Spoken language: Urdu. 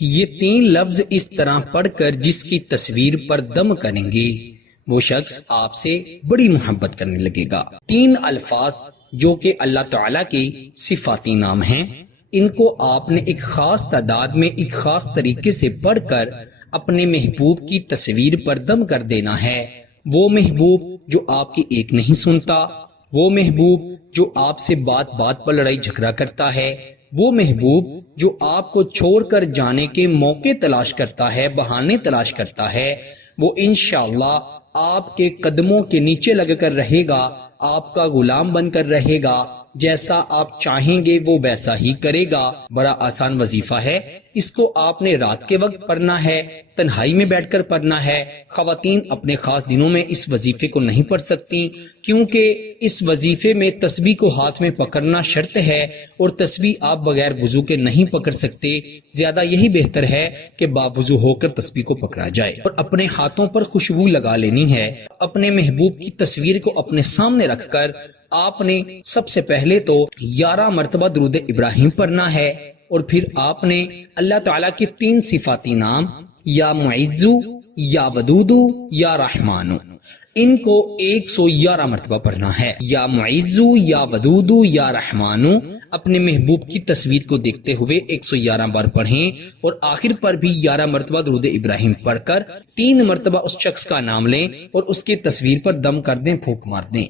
یہ 3 لفظ اس طرح پڑھ کر جس کی تصویر پر دم کریں گے وہ شخص آپ سے بڑی محبت کرنے لگے گا۔ 3 الفاظ جو کہ اللہ تعالیٰ کے صفاتی نام ہیں، ان کو آپ نے ایک خاص تعداد میں ایک خاص طریقے سے پڑھ کر اپنے محبوب کی تصویر پر دم کر دینا ہے۔ وہ محبوب جو آپ کی ایک نہیں سنتا، وہ محبوب جو آپ سے بات بات پر لڑائی جھگڑا کرتا ہے، وہ محبوب جو آپ کو چھوڑ کر جانے کے موقع تلاش کرتا ہے، بہانے تلاش کرتا ہے، وہ انشاءاللہ آپ کے قدموں کے نیچے لگ کر رہے گا، آپ کا غلام بن کر رہے گا، جیسا آپ چاہیں گے وہ ویسا ہی کرے گا۔ بڑا آسان وظیفہ ہے، اس کو آپ نے رات کے وقت پڑھنا ہے، تنہائی میں بیٹھ کر پڑھنا ہے۔ خواتین اپنے خاص دنوں میں اس وظیفے کو نہیں پڑھ سکتی، کیونکہ اس وظیفے میں تسبیح کو ہاتھ میں پکڑنا شرط ہے، اور تسبیح آپ بغیر وضو کے نہیں پکڑ سکتے۔ زیادہ یہی بہتر ہے کہ باوضو ہو کر تسبیح کو پکڑا جائے، اور اپنے ہاتھوں پر خوشبو لگا لینی ہے۔ اپنے محبوب کی تصویر کو اپنے سامنے رکھ کر آپ نے سب سے پہلے تو 11 مرتبہ درود ابراہیم پڑھنا ہے، اور پھر آپ نے اللہ تعالیٰ کی 3 صفاتی نام یا معزو، یا ودودو، یا رحمانو، ان کو 111 مرتبہ پڑھنا ہے۔ یا معزو، یا ودودو، یا رحمانو اپنے محبوب کی تصویر کو دیکھتے ہوئے 111 بار پڑھیں، اور آخر پر بھی 11 مرتبہ درود ابراہیم پڑھ کر 3 مرتبہ اس شخص کا نام لیں اور اس کی تصویر پر دم کر دیں، پھونک مار دیں۔